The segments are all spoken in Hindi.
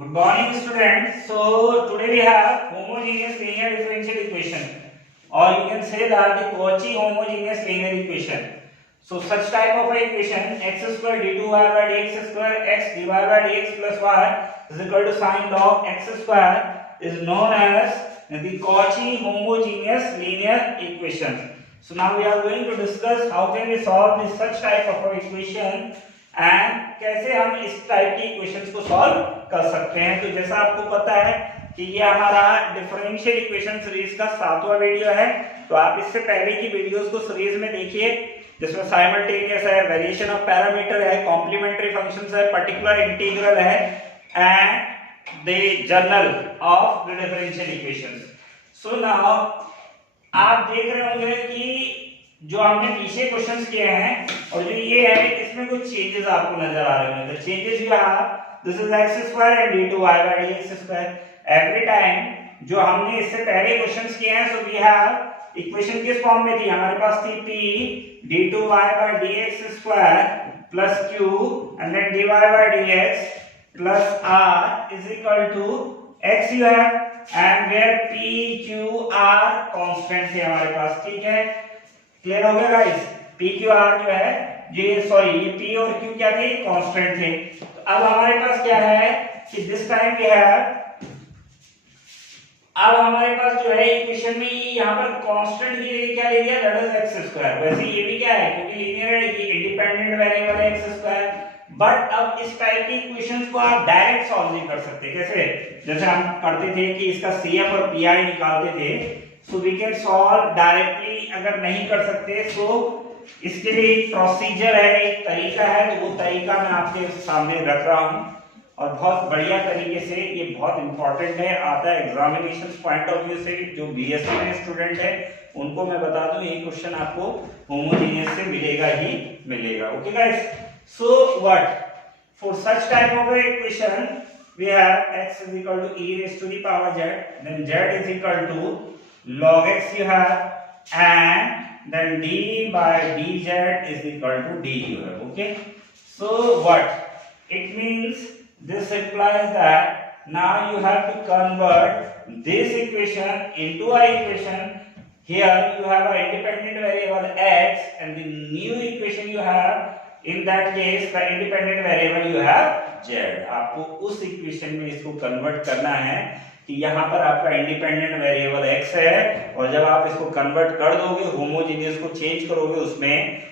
Good morning, students. So today we have homogeneous linear differential equation, or you can say that the Cauchy homogeneous linear equation. So such type of equation x square d2y by dx square x dy by dx plus y is equal to sin log x square is known as the Cauchy homogeneous linear equation. So now we are going to discuss how can we solve this such type of equation and कैसे हम इस टाइप की इक्वेशंस को सॉल्व कर सकते हैं। तो जैसा आपको पता है कि ये हमारा डिफरेंशियल इक्वेशन सीरीज का 7वां वीडियो है, तो आप इससे पहले की वीडियोस को सीरीज में देखिए, जिसमें साइमल्टेनियस है, वेरिएशन ऑफ पैरामीटर है, कॉम्प्लीमेंट्री फंक्शंस है, पर्टिकुलर इंटीग्रल है and the journal of the differential equations. So now आप देख रहे होंगे कि जो हमने पीछे क्वेश्चंस किए हैं और जो ये है इसमें कुछ चेंजेस आपको नजर आ रहे होंगे। The changes you have this is x square and d2y by dx square. Every time जो हमने इससे पहले क्वेश्चंस किए हैं, सो वी हैव इक्वेशन किस फॉर्म में थी, हमारे पास थी p d2y by dx square plus q and then dy by dx plus r is equal to x you have and where p q r constant थे हमारे पास। ठीक है, क्लियर हो गया गाइस। पी क्यू आर जो है ये पी और क्यू क्या थे, कांस्टेंट थे। तो अब हमारे पास क्या है कि दिस टाइम वी हैव, अब हमारे पास जो है इक्वेशन में यहाँ पर कांस्टेंट की जगह क्या ले लिया, दैट इज एक्स स्क्वायर। वैसे ये भी क्या है, क्योंकि लीनियर है, इंडिपेंडेंट वेरिएबल है एक्स स्क्वायर। बट अब इस टाइप की इक्वेशंस को आप डायरेक्ट सॉल्व नहीं कर सकते। कैसे, जैसे हम करते थे कि इसका सीएफ और पीआई निकालते थे, so we can solve directly. अगर नहीं कर सकते तो इसके लिए एक प्रोसीजर है, एक तरीका है, तो वो तरीका मैं आपके सामने रख रहा हूं और बहुत बढ़िया तरीके से, ये बहुत इंपॉर्टेंट है, आता है एग्जामिनेशन पॉइंट ऑफ व्यू से। जो बीएससी में स्टूडेंट है उनको मैं बता दूं, ये क्वेश्चन आपको होमोजेनियस से मिलेगा ही मिलेगा। Okay guys, so what for such type of equation we have x is equal to e raised to the power z, then z is equal to log x you have, and then d by dz is equal to d you have. Okay, so what it means, this implies that now you have to convert this equation into a equation. Here you have an independent variable x and the new equation you have, in that case the independent variable you have z. आपको उस इक्वेशन में इसको कन्वर्ट करना है कि यहाँ पर आपका इंडिपेंडेंट वेरिएबल x है, और जब आप इसको कन्वर्ट कर दोगे, होमोजेनियस को चेंज करोगे उसमें,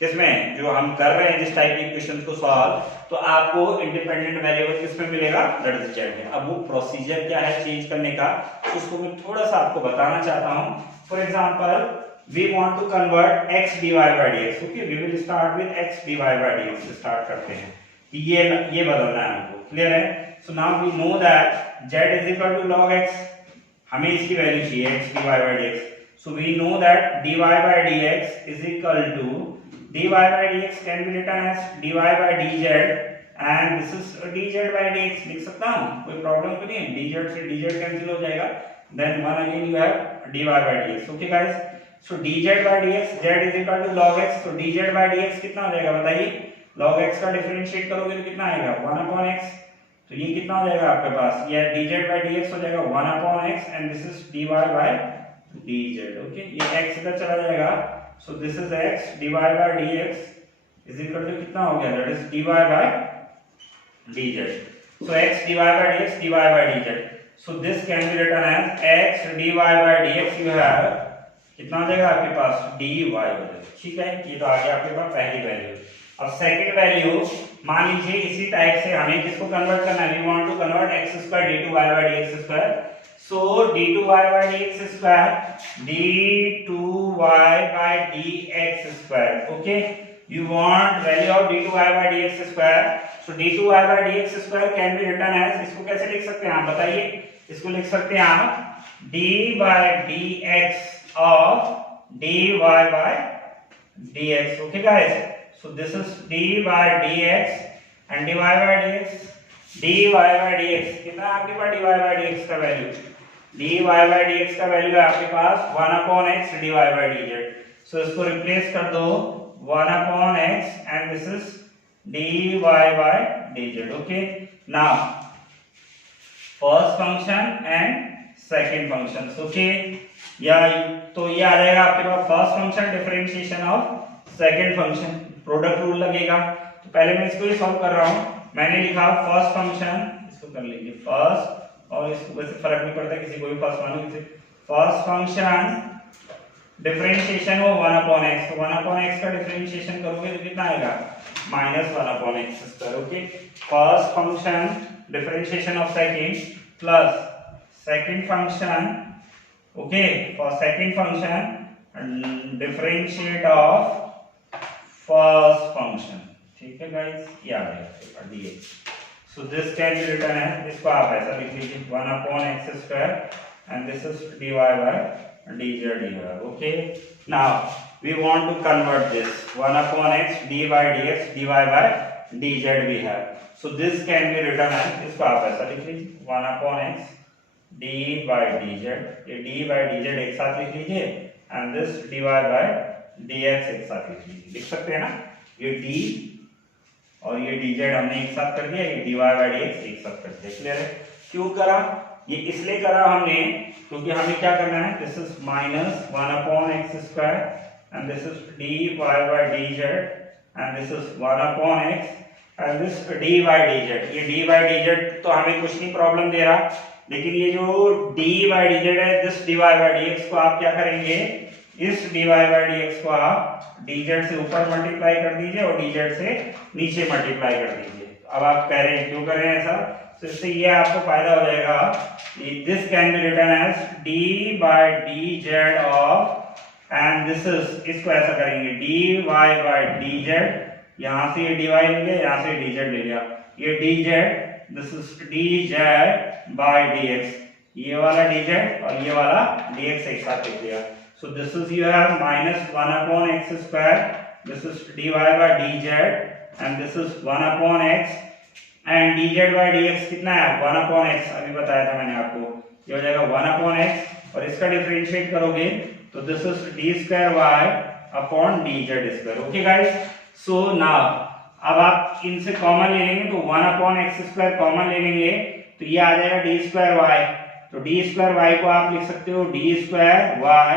किसमें, जो हम कर रहे हैं जिस टाइप की इक्वेशन को सॉल्व, तो आपको इंडिपेंडेंट वेरिएबल किसमें मिलेगा, दैट इज z में। अब वो प्रोसीजर क्या है चेंज करने का, उसको मैं थोड़ा सा आपको बताना चाहता हूँ। For example we want to convert x dy by dx. Okay, we will start with x dy by dx start करते हैं। ये बदलना है हमको, क्लियर है। So now we know that z is equal to log x, हमें इसकी वैल्यू चाहिए x dy by dx. So we know that dy by dx is equal to, dy by dx can be written as dy by dz, and this is dz by dx लिख सकता हूँ, कोई प्रॉब्लम तो नहीं है। dz से dz कैंसिल हो जाएगा, then one again you have dy by dx. Okay guys, so dz by dx, z is equal to log x, तो dz by dx कितना हो जाएगा बताइए, log x का डिफरेंशिएट करोगे तो कितना आएगा, 1 upon x। तो ये कितना हो जाएगा आपके पास, ये dz by dx हो जाएगा 1 upon x, and this is dy by dz. Okay, ये x इधर चला जाएगा, so this is x dy by dx is equal to कितना हो गया, that is dy by dz. So x dy by dx, dy by dz. So this can be written as x dy by dx you have, कितना हो जाएगा आपके पास, dy हो जाएगा। ठीक है, ये तो आ गया आपके पास पहली वैल्यू। अब सेकंड वैल्यू, मान लीजिए इसी टाइप से हमें किसको कन्वर्ट करना है, we want to convert x square d2y by dx square. So d2y by dx square, d2y by dx square. Okay, you want value of d2y by dx square, so d2y by dx square can be written as, इसको कैसे लिख सकते हैं आप बताइए, इसको लिख सकते हैं आप d by dx of dy by dx. Okay guys, so this is d by dx and dy by dx, dy by dx कितना आपके पास dy by dx का वैल्यू, dy by dx का वैल्यू है आपके पास 1 upon x dy by dz. so इसको रिप्लेस कर दो 1 upon x and this is dy by dz. okay, now first function and second function. Okay, या तो ये आ जाएगा आपके पास first function differentiation of second function, product rule लगेगा। तो पहले मैं इसको ही सॉल्व कर रहा हूं। मैंने लिखा फर्स्ट फंक्शन, इसको कर लीजिए फर्स्ट, और इसको वैसे फर्क नहीं पड़ता किसी को भी फर्स्ट मानो, किसी फर्स्ट फंक्शन डिफरेंशिएशन हो 1/x। तो 1/x का डिफरेंशिएशन करोगे तो कितना आएगा, -1/x²। Okay, first function differentiation of second plus second function, okay, for second function differentiate of first function. ठीक है गाइस, ये आ जाएगा dx। So this can be written as, इसको आप ऐसा लिख लीजिए 1/x² and this is dy by dz here. Okay, now we want to convert this 1/x d by dx dy by dz we have. So this can be written as, इसको आप ऐसा लिख लीजिए 1/x d by dz, ये d by dz एक साथ लिख लीजिए and this dy by dx एक साथ लिख लीजिए। लिख सकते हैं ना, ये d और ये dz हमने एक साथ कर दिया, ये dy by dx एक साथ कर दिया। क्लियर है? क्यों करा ये, इसलिए करा हमने क्योंकि हमें क्या करना है, this is -1/x² and this is dy by dz and this is 1/x and this d by dz। ये d by dz तो हमें कुछ नहीं प्रॉब्लम दे रहा, लेकिन ये जो d by dz है, दिस dy by dx को आप क्या करेंगे, इस dy by dx को आप dz से ऊपर मल्टीप्लाई कर दीजिए और dz से नीचे मल्टीप्लाई कर दीजिए। अब आप कह रहे हैं क्यों कर रहे हैं ऐसा, तो इससे ये आपको फायदा हो जाएगा, this can be written as d by dz of, and this is, इसको ऐसा करेंगे dy by dz, यहां से ये dy ले लिया, यहां से dz ले लिया, ये dz, this is dz by dx, ये वाला dz और ये वाला dx एक साथ लिख दिया। So this is, you have -1/x², this is dy by dz and this is 1/x and dz by dx कितना है, 1/x, अभी बताया था मैंने आपको, ये हो जाएगा 1/x और इसका डिफरेंशिएट करोगे तो this is d²y upon dz²। Okay guys, so now अब आप इनसे कॉमन ले लेंगे तो 1/x² कॉमन ले लेंगे तो ये आ जाएगा d²y। तो d²y को आप लिख सकते हो d²y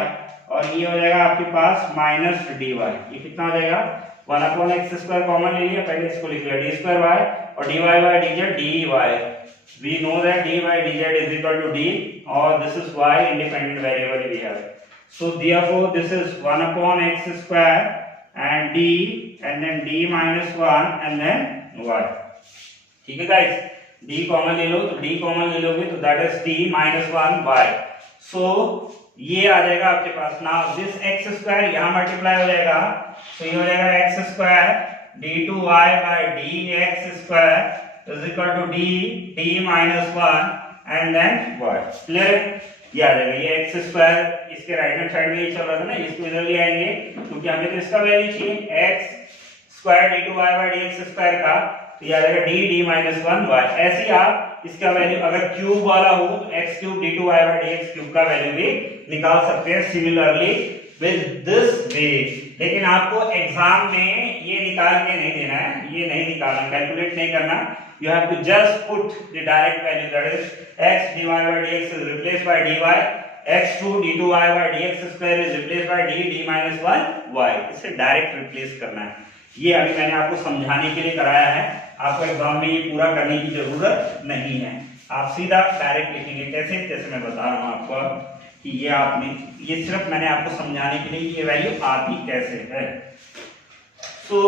और ये हो जाएगा आपके पास -dy। ये कितना हो जाएगा, 1/x² कॉमन ले लिया, पहले इसको लिख लिया d²y और dy by dz dy। We know that d by dz is equal to d or this is y independent variable we have. So therefore this is 1/x² and d and then d -1 and then y। ठीक है गाइस, d कॉमन ले लो, तो d कॉमन ले लोगे तो that is d -1 y। So ये आ जाएगा आपके पास, नाउ दिस x² यहाँ मल्टीप्लाई हो जाएगा, तो ये हो जाएगा x² d2y by dx² is equal to d -1 and then y। Clear? ये आ जाएगा, ये x², इसके राइट हैंड साइड में ये चल रहा था ना, इसको इधर ले आएंगे क्योंकि हमें तो इसका वैल्यू चाहिए x² d2y by dx² का, तो ये आ जाएगा d -1 y। ऐसे ही आप इसका वैल्यू अगर क्यूब वाला हो तो x³ d2y by dx³ का वैल्यू भी निकाल सकते हैं सिमिलरली विद दिस वे। लेकिन आपको एग्जाम में ये निकाल के नहीं देना है, ये नहीं निकालना, कैलकुलेट नहीं करना, you have to just put the direct value, that is x dy by dx is replaced by dy, x2 d2y by dx² is replaced by d -1 y। इसे डायरेक्ट रिप्लेस करना है। ये अभी मैंने आपको समझाने के लिए कराया है, आपको एग्जाम में ये पूरा करने की जरूरत नहीं है, आप सीधा डायरेक्ट लिखेंगे। कैसे? जैसे मैं बता रहा हूँ आपको कि ये आपने, ये सिर्फ मैंने आपको समझाने के लिए ये वैल्यू आती कैसे है। तो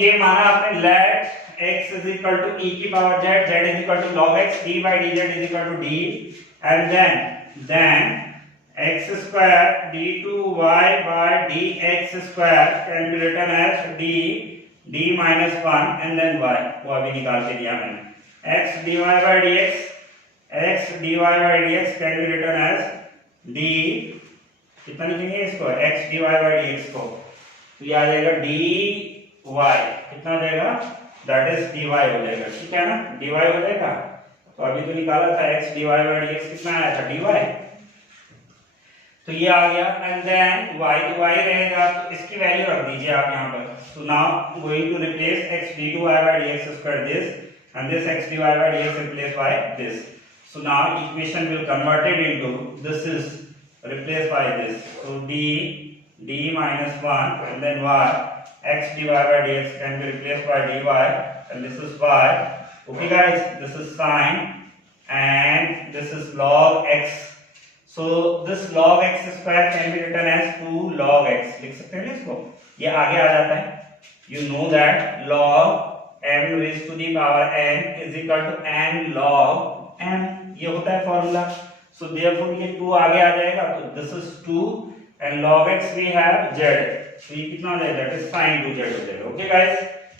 ये माना आपने let x is equal to e की power z, z is equal to log x, d by dz is equal to d, and then x² d2y by dx² can be written as d -1 and then y। वो अभी निकाल के दिया मैंने, x dy by dx can be written as d, कितना लिखेंगे इसको, x dy by dx को, तो ये आ जाएगा dy, कितना हो जाएगा, that is dy हो जाएगा। ठीक है ना, dy हो जाएगा। तो अभी तो निकाला था x dy by dx कितना आया था, dy, तो ये आ गया, एंड देन y, तो y रहेगा तो इसकी वैल्यू रख दीजिए आप यहाँ पर। तो now going to replace x d2y by dx² this and this x dy by dx replaced by this। So now equation will converted into this is replaced by this. So d minus 1 and then y, x dy by dx can be replaced by dy and this is y. Okay guys, this is sine and this is log x. So this log x square can be written as 2 log x. लिख सकते हैं इसको, ये आगे आ जाता है. You know that log m raised to the power n is equal to n log m. ये होता है फॉर्मूला. So therefore ये 2 आगे आ जाएगा, तो this is 2 and log x we have z. So ये कितना हो जाएगा, that is sin 2z हो जाएगा. Okay guys,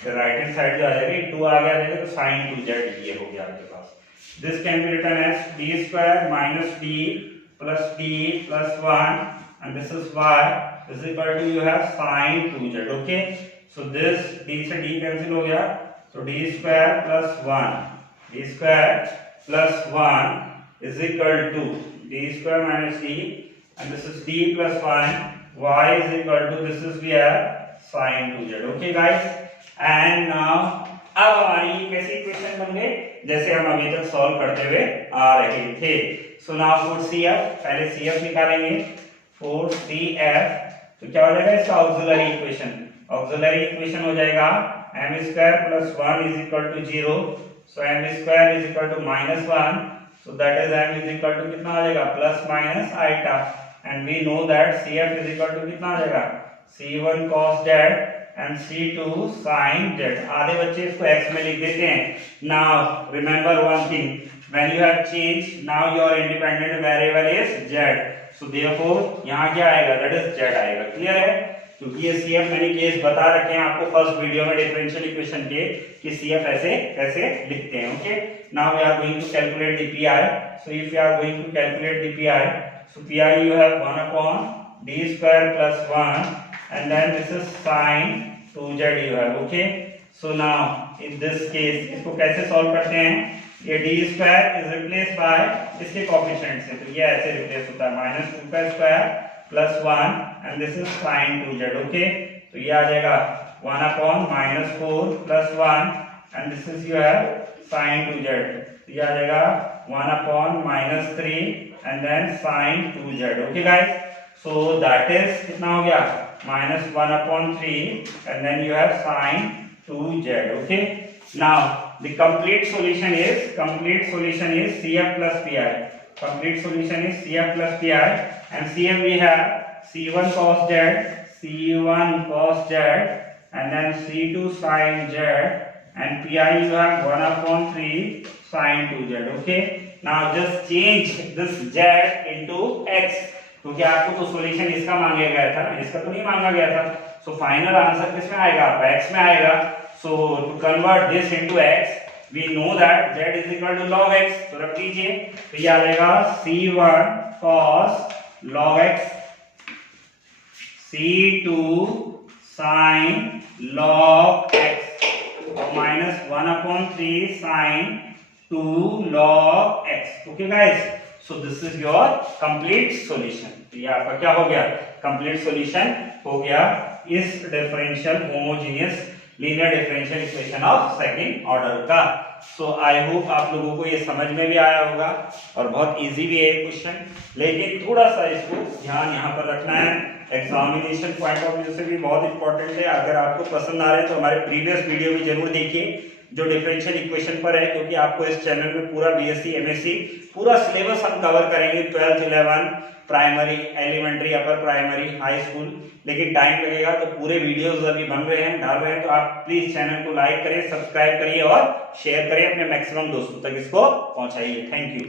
the right hand side जो आ जाएगी 2 आगे आ जाएगा तो sin 2z ये हो गया आपके पास. This can be written as d square minus d plus 1 and this is y is equal to you have sin 2z. Okay, so this d से d cancel हो gaya, so d square plus 1 is equal to d square minus d and this is d plus 1 y is equal to this is we have sin 2z. Okay guys, and now अब हमारी कैसी इक्वेशन बन गए जैसे हम अभी तक सॉल्व करते हुए आ रहे थे. सो नाउ फॉर CF, पहले CF निकालेंगे. फॉर CF तो क्या हो जाएगा इसका ऑक्सिलरी इक्वेशन. ऑक्सिलरी इक्वेशन हो जाएगा m square plus 1 is equal to 0. So m square is equal to minus 1. So that is m is equal to कितना हो जाएगा plus minus iota. And we know that CF is equal to कितना हो जाएगा C1 cos z and C2 sin z. आधे बच्चे इसको x में लिख देते हैं. Now remember one thing, when you have changed, now your independent variable is z. So therefore यहाँ क्या आएगा, that is z आएगा. क्लियर है, क्योंकि ये CF मैंने केस बता रखे हैं आपको फर्स्ट वीडियो में डिफरेंशियल इक्वेशन के कि CF ऐसे कैसे लिखते हैं. Okay, now we are going to calculate the PI. So if you are going to calculate the PI, so PI you have 1 upon d square plus 1 and then this is sin 2z you have. Okay, so now in this case इसको कैसे सॉल्व करते हैं, ये d square is replaced by इसके कोएफिशिएंट से, तो ये ऐसे रिप्लेस होता है minus 2 का square plus 1 and this is sin 2z. Okay, तो ये आ जाएगा 1 upon minus 4 plus 1 and this is you have sin 2z. तो ये आ जाएगा 1 upon minus 3 and then sin 2z. Okay guys, so that is कितना हो गया minus 1 upon 3 and then you have sin 2z. Okay, now the complete solution is CF plus PI. Complete solution is CF plus PI and CF we have C1 cos z and then C2 sin z and PI you have 1 upon 3 sin 2z. Okay, now just change this z into x, क्योंकि आपको तो सॉल्यूशन इसका मांगा गया था, इसका तो नहीं मांगा गया था. सो फाइनल आंसर किस में आएगा, आपका x में आएगा. So to convert this into x we know that z is equal to log x. तो रख दीजिए, तो ये आ जाएगा C1 cos log x, C2 sin log x और minus 1 upon 3 sin 2 log x. Okay guys, so this is your complete solution. तो ये आपका क्या हो गया, complete solution हो गया इस differential homogeneous linear differential equation of second order का. सो आई होप आप लोगों को ये समझ में भी आया होगा और बहुत इजी भी है क्वेश्चन, लेकिन थोड़ा सा इसको ध्यान यहाँ पर रखना है. एग्जामिनेशन पॉइंट ऑफ व्यू से भी बहुत इंपॉर्टेंट है. अगर आपको पसंद आ रहे हैं तो हमारे प्रीवियस वीडियो भी जरूर देखिए जो डिफरेंशियल इक्वेशन पर है, क्योंकि आपको इस चैनल में पूरा बीएससी एमएससी पूरा सिलेबस हम कवर करेंगे 12th 11 primary, elementary, upper primary, high school. लेकिन टाइम लगेगा, तो पूरे वीडियोस अभी बन रहे हैं, डाल रहे हैं, तो आप प्लीज चैनल को लाइक करिए, सब्सक्राइब करिए और शेयर करिए, अपने मैक्सिमम दोस्तों तक इसको पहुंचाइए. Thank you.